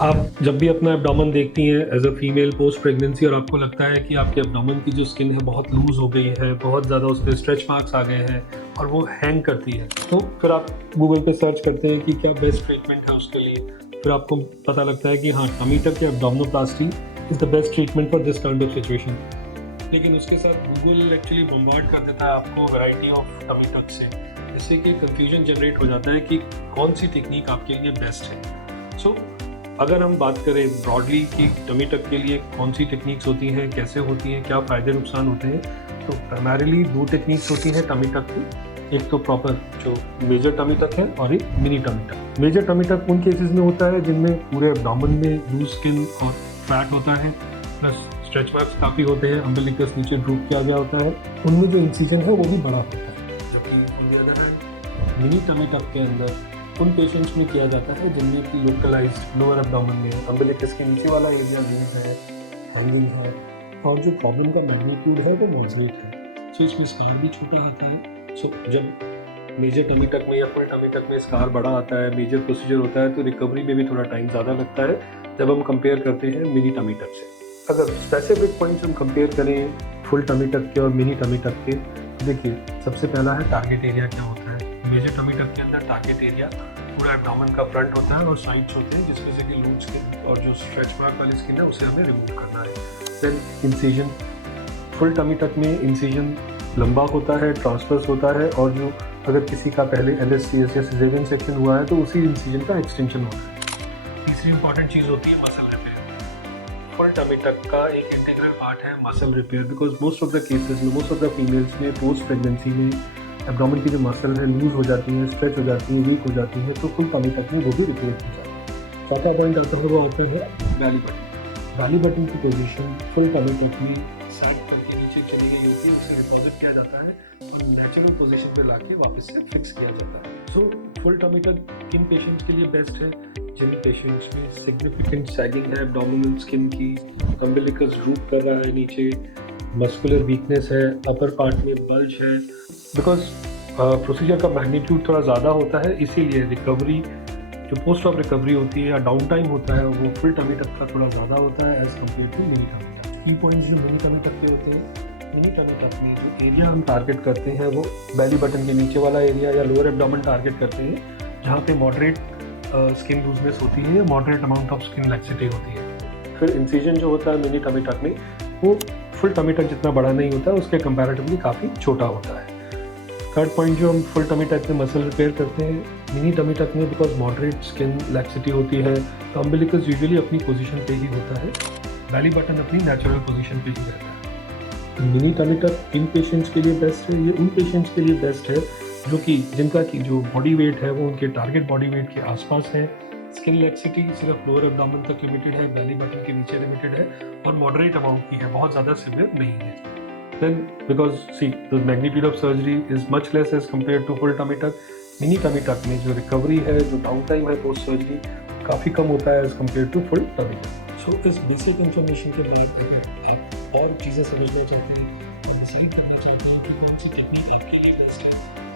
आप जब भी अपना एब्डोमेन देखती हैं as a female post pregnancy और आपको लगता है कि आपके एब्डोमेन की जो स्किन है बहुत लूज़ हो गई है, बहुत ज़्यादा उस पे स्ट्रेच मार्क्स आ गए हैं और वो हैंग करती है, तो फिर आप गूगल पे सर्च करते हैं कि क्या बेस्ट ट्रीटमेंट है उसके लिए। फिर आपको पता लगता है कि हाँ, टमी टक या abdominoplasty is the best treatment for this kind of situation. लेकिन उसके साथ गूगल एक्चुअली बम्बार्ड कर देता है आपको वैरायटी ऑफ टमी टक से, जिससे कि कन्फ्यूजन जनरेट हो जाता है कि कौन सी टेक्निक आपके लिए बेस्ट है। सो अगर हम बात करें ब्रॉडली कि टमी टक के लिए कौन सी टेक्निक्स होती हैं, कैसे होती हैं, क्या फ़ायदे नुकसान होते हैं, तो प्राइमरीली दो टेक्निक्स होती हैं टमी टक की। एक तो प्रॉपर जो मेजर टमी टक है और एक mini tummy tuck. Major tummy tuck उन केसेस में होता है जिनमें पूरे एब्डोमेन में लूज स्किन और फैट होता है, प्लस स्ट्रेच मार्क्स काफ़ी होते हैं, अम्बिलिकस नीचे ड्रूप किया गया होता है, उनमें जो इंसिजन है वो भी बड़ा होता है। जबकि on the other hand mini tummy tuck के अंदर उन पेशेंट्स में किया जाता है जिनमें कि लोकलाइज्ड लोअर एब्डोमेन में अम्बिलिकस के नीचे वाला एरिया लूज है, हैंगिंग है, और जो प्रॉब्लम का मैग्नीट्यूड है वो मॉडरेट है, सो इसमें स्कार भी छोटा आता है। सो जब मेजर टमी टक में या फुल टमी टक में स्कार बड़ा आता है, मेजर प्रोसीजर होता है, तो रिकवरी में भी थोड़ा टाइम ज़्यादा लगता है जब हम कंपेयर करते हैं मिनी टमी टक से। अगर स्पेसिफिक पॉइंट्स हम कंपेयर करें फुल टमी टक के और मिनी टमी टक के, तो देखिए सबसे पहला है टारगेट एरिया क्या होता है। मेजर टमी टक के अंदर टारगेट एरिया पूरा एब्डोमेन का फ्रंट होता है और साइड्स होते हैं, जिसमें से कि लूज स्किन और जो स्ट्रेच मार्क वाली स्किन है उसे हमें रिमूव करना है। देन इंसिजन, फुल टमी टक में इंसिजन लंबा होता है, ट्रांसवर्स होता है, और जो अगर किसी का पहले LSCS या सिजेरियन सेक्शन हुआ है तो उसी इंसिजन का एक्सटेंशन होता है। तीसरी इंपॉर्टेंट चीज़ होती है मसल रिपेयर। फुल टमी टक का एक इंटीग्रल पार्ट है muscle repair, because most of the cases में, मोस्ट ऑफ द फीमेल्स में पोस्ट प्रेगनेंसी में एब्डोमेन की जो मसल है लूज हो जाती है, स्ट्रेच हो जाती है, वीक हो जाती है, तो फुल टमी टक में वो भी रिपेयर हो जाता है। चौथा पॉइंट आता है वो होता है बैली बटन। बैली बटन की पोजीशन फुल टमी टक में सैग करके नीचे चली गई होती है, उसे डिपॉजिट किया जाता है और नेचुरल पोजीशन पे लाके वापस से फिक्स किया जाता है। सो फुल टमी टक किन पेशेंट्स के लिए बेस्ट है? जिन पेशेंट्स में सिग्निफिकेंट सैगिंग है एब्डोमिनल स्किन की, अम्बिलिकस ड्रूप कर रहा है नीचे, मस्कुलर वीकनेस है, अपर पार्ट में बल्ज है, बिकॉज प्रोसीजर का मैग्नीट्यूड थोड़ा ज़्यादा होता है, इसीलिए रिकवरी जो पोस्ट ऑफ रिकवरी होती है या डाउन टाइम होता है वो फुल टमी टक का थोड़ा ज़्यादा होता है as compare to mini tummy tuck. की पॉइंट्स जो मिनी टमी टक के होते हैं, मिनी टमी टक में जो एरिया हम टारगेट करते हैं वो बेली बटन के नीचे वाला एरिया या लोअर एब्डोमेन टारगेट करते हैं, जहाँ पे मॉडरेट स्किन लूजनेस होती है या moderate amount of skin laxity होती है। फिर इंसिजन जो होता है मिनी टमी टक में वो फुल टमी टक जितना बड़ा नहीं होता है, उसके कंपैरेटिवली काफ़ी छोटा होता है। थर्ड पॉइंट जो हम फुल टमी टक में मसल रिपेयर करते हैं, मिनी टमी टक में बिकॉज मॉडरेट स्किन लैक्सिटी होती है तो अम्बिलिकस यूजुअली अपनी पोजीशन पे ही होता है, बेली बटन अपनी नेचुरल पोजीशन पे ही रहता है। मिनी टमी टक इन पेशेंट्स के लिए बेस्ट है, ये उन पेशेंट्स के लिए बेस्ट है जो कि जिनका की जो बॉडी वेट है वो उनके टारगेट बॉडी वेट के आसपास है, स्किन लैक्सिटी सिर्फ लोअर एब्डोमेन तक लिमिटेड है, बेली बटन के नीचे लिमिटेड है और मॉडरेट अमाउंट की है, बहुत ज़्यादा सिवियर नहीं है। Then because see the magnitude of surgery is much less as compared to full tummy tuck, mini tummy tuck में जो रिकवरी है, जो डाउन टाइम है पोस्ट सर्जरी काफ़ी कम होता है as compared to full tummy tuck। So इस basic information के बाद अगर आप और चीज़ें समझना चाहते हैं और डिसाइड करना चाहते हैं कि कौन सी टेक्निक आपके लिए बेस्ट है,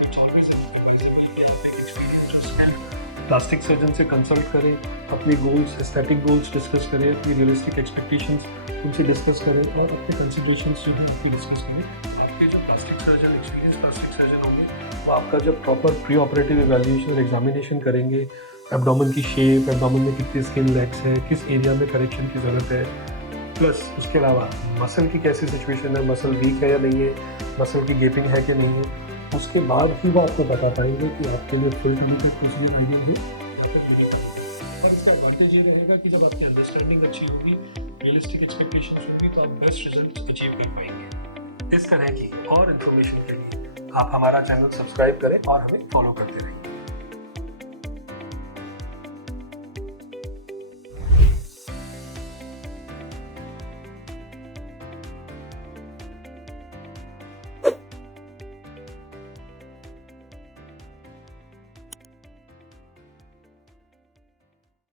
इट्स ऑलवेज एडवाइजेबल कि आप एक एक्सपीरियंस्ड प्लास्टिक सर्जन से कंसल्ट करें, अपने गोल्स, एस्थेटिक गोल्स डिस्कस करें, अपनी रियलिस्टिक एक्सपेक्टेशंस उनसे डिस्कस करें और अपने कंसिडरेशंस जो है आपकी डिस्कस करें। आपके जो plastic surgeon, experience plastic surgeon होंगे वो आपका जब प्रॉपर प्री ऑपरेटिव इवैल्यूएशन और एग्जामिनेशन करेंगे, एब्डोमेन की शेप, एब्डोमेन में कितनी स्किन लैक्स है, किस एरिया में करेक्शन की ज़रूरत है, प्लस उसके अलावा मसल की कैसी सिचुएशन है, मसल वीक है या नहीं है, मसल की गेपिंग है कि नहीं है, उसके बाद ही वो आपको बता पाएंगे कि आपके लिए full tummy tuck procedure ideal है या फिर नहीं। और इसका एडवांटेज ये रहेगा कि जब आपकी अंडरस्टैंडिंग अच्छी होगी, रियलिस्टिक एक्सपेक्टेशंस होंगी, तो आप बेस्ट रिजल्ट्स अचीव कर पाएंगे। इस तरह की और इन्फॉर्मेशन के लिए आप हमारा चैनल सब्सक्राइब करें और हमें फॉलो करते रहें।